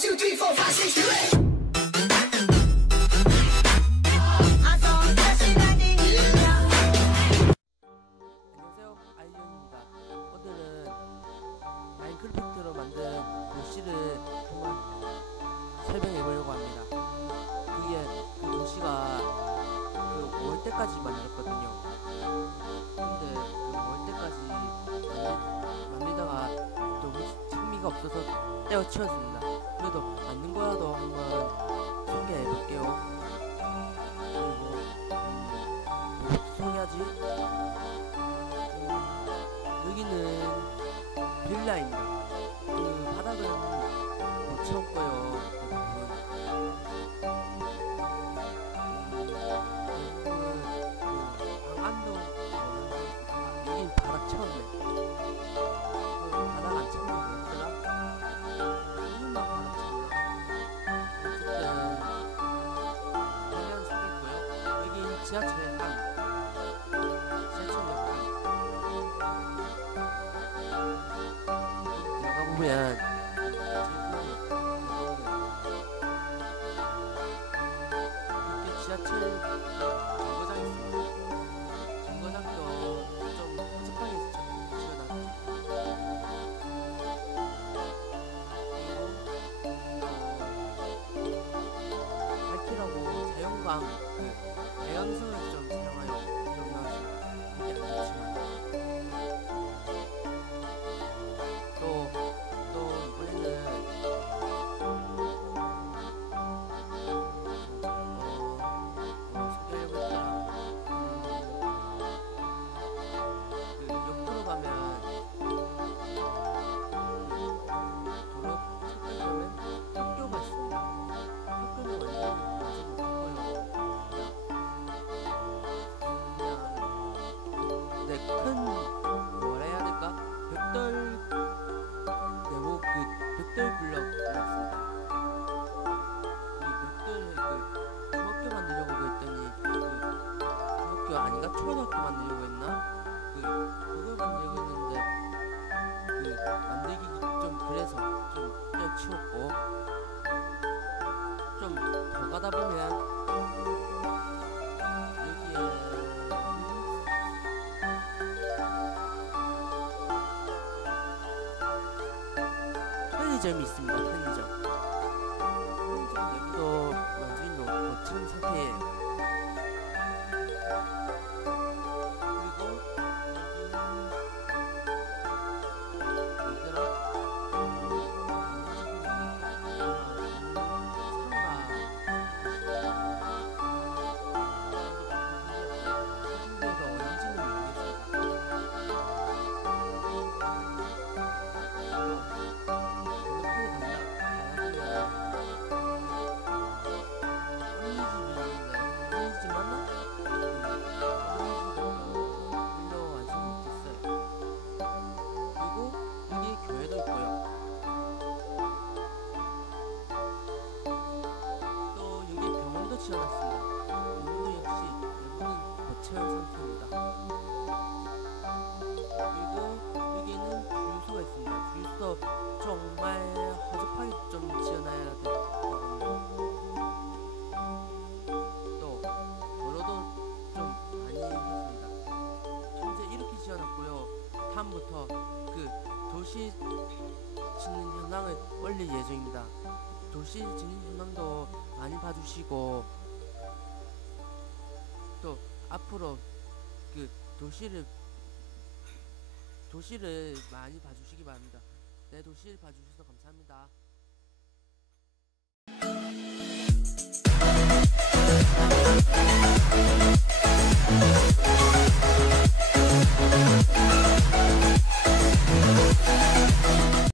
two, three, four, five, 마인크래프트로 만든 도시를 한번 설명해 보려고 합니다. 그게 그 도시가 그 5월 때까지 만들었거든요. 근데 그 5월 때까지 만들, 만들다가 너무 재미가 없어서 떼어치웠습니다 그래도 만든 거라도 한번 소개해 볼게요 그리고 음, 뭐부터 소개하지? 여기는 빌라입니다. 그 바닥은 못 채웠고요. 지하철 안 지하철역 안 들어가 보면 이렇게 지하철 정거장이 있습니다. 정거장도 좀 허접하게 지어놨죠. 그리고 어, 밝히라고 자연광 큰 뭐라 해야 될까? 벽돌 네모 그 벽돌 블럭 나왔습니다. 이 벽돌 그 중학교 만들려고 했더니 그 중학교 아닌가? 초등학교 만들려고 했나? 그 그걸 만들려고 했는데 그 만들기 좀 그래서 좀 떼어치웠고 편의점이 있습니다. 편의점. 편의점 내부도 완전히 뭐 거친 상태예요. 밤부터 그 도시 짓는 현황을 올릴 예정입니다. 도시 짓는 현황도 많이 봐주시고 또 앞으로 그 도시를 도시를 많이 봐주시기 바랍니다. 내 도시를 봐주셔서 감사합니다. Thank you.